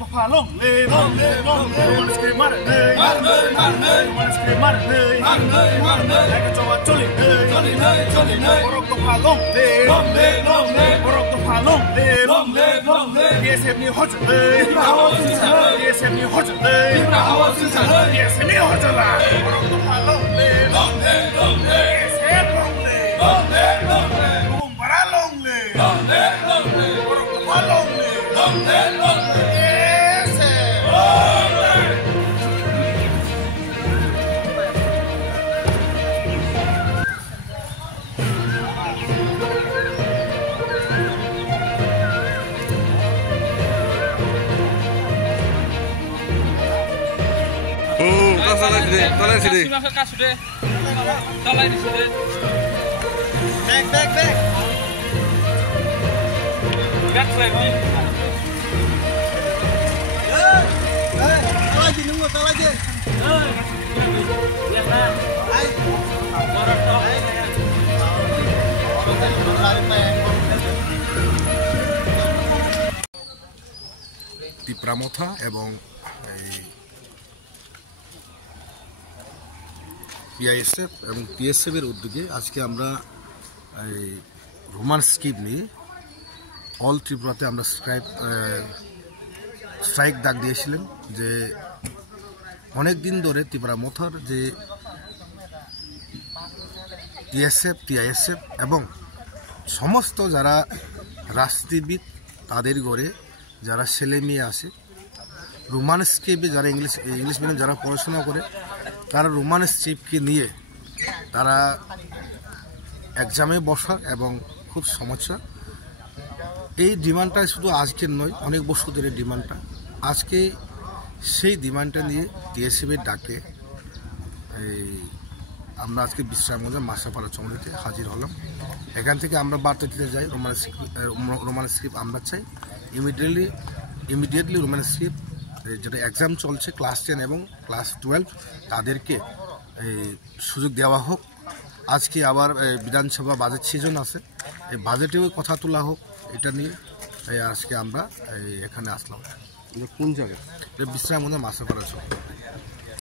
dafà longley, longley, longley. Roman script marney, marney, marney. Roman script marney, marney, marney. Like a choli, choli, choli. Borok dafà longley, longley, longley. Borok dafà longley, longley, longley. Yes, me hojley, yes, me hojley, yes, me hojley. Borok dafà longley, longley, longley. Yes, longley, longley, longley. Room para longley, longley, longley. Borok dafà longley, longley, longley. Yes, longley. Tolong sini. Back. Back lagi. Lagi nunggu, lagi. টিপরামথা এবং পিআইএসএফ এবং PSF এর উদ্যোগে আজকে আমরা Roman skip নিয়ে all ত্রিপুরাতে আমরা strike ডাক দিয়েছিলেন যে অনেক দিন ধরে টিপরামথার যে পিএসএফ পিআইএসএফ এবং সমস্ত যারা রাজনীতিবিদ তাদের ঘরে যারা ছেলে মেয়ে আসে রোমান স্কিপে যারা ইংলিশ মিডিয়াম যারা পড়াশোনা করে তারা রোমান স্ক্রিপ্টকে নিয়ে তারা এক্সামে বসা এবং খুব সমস্যা। এই ডিমান্ডটা শুধু আজকের নয়, অনেক বছর ধরে ডিমান্ডটা। আজকে সেই ডিমান্ডটা নিয়ে টিএসএফের ডাকে আমরা আজকে বিশ্রামগঞ্জ মাসাপাড়া চমড়িতে হাজির হলাম। এখান থেকে আমরা বার্তা দিতে যাই রোমান স্ক্রিপ্ট আমরা চাই ইমিডিয়েটলি রোমান স্ক্রিপ্ট যেটা এক্সাম চলছে ক্লাস 10 এবং ক্লাস 12 তাদেরকে সুযোগ দেওয়া হোক। আজকে আবার বিধানসভা বাজেট সিজন আছে, এই বাজেটেও কথা তোলা হোক। এটা নিয়ে আজকে আমরা এখানে আসলাম। কোন জায়গায়? বিশ্রামগঞ্জ মাসাপাড়া চমড়ি।